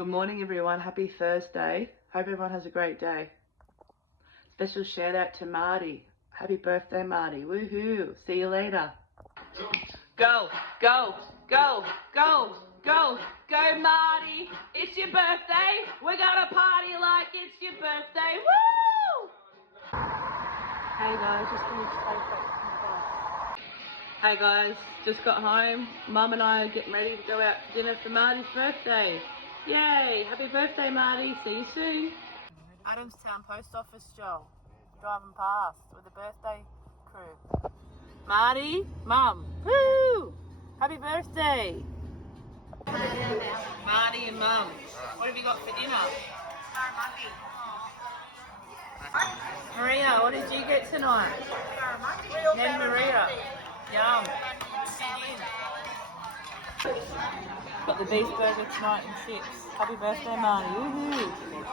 Good morning everyone, happy Thursday. Hope everyone has a great day. Special shout out to Marty. Happy birthday Marty, woohoo. See you later. Go, go, go, go, go, go Marty. It's your birthday. We're gonna party like it's your birthday, woo! Hey guys, just finished bus. Hey guys, just got home. Mum and I are getting ready to go out for dinner for Marty's birthday. Yay! Happy birthday, Marty. See you soon. Adamstown Post Office, Joel. Driving past with the birthday crew. Marty, Mum. Woo! Happy birthday. Marty and Mum. What have you got for dinner? Maria, what did you get tonight? Ned Maria. Yum. Got the beef burger tonight and chips. Happy birthday, Marty. Woohoo!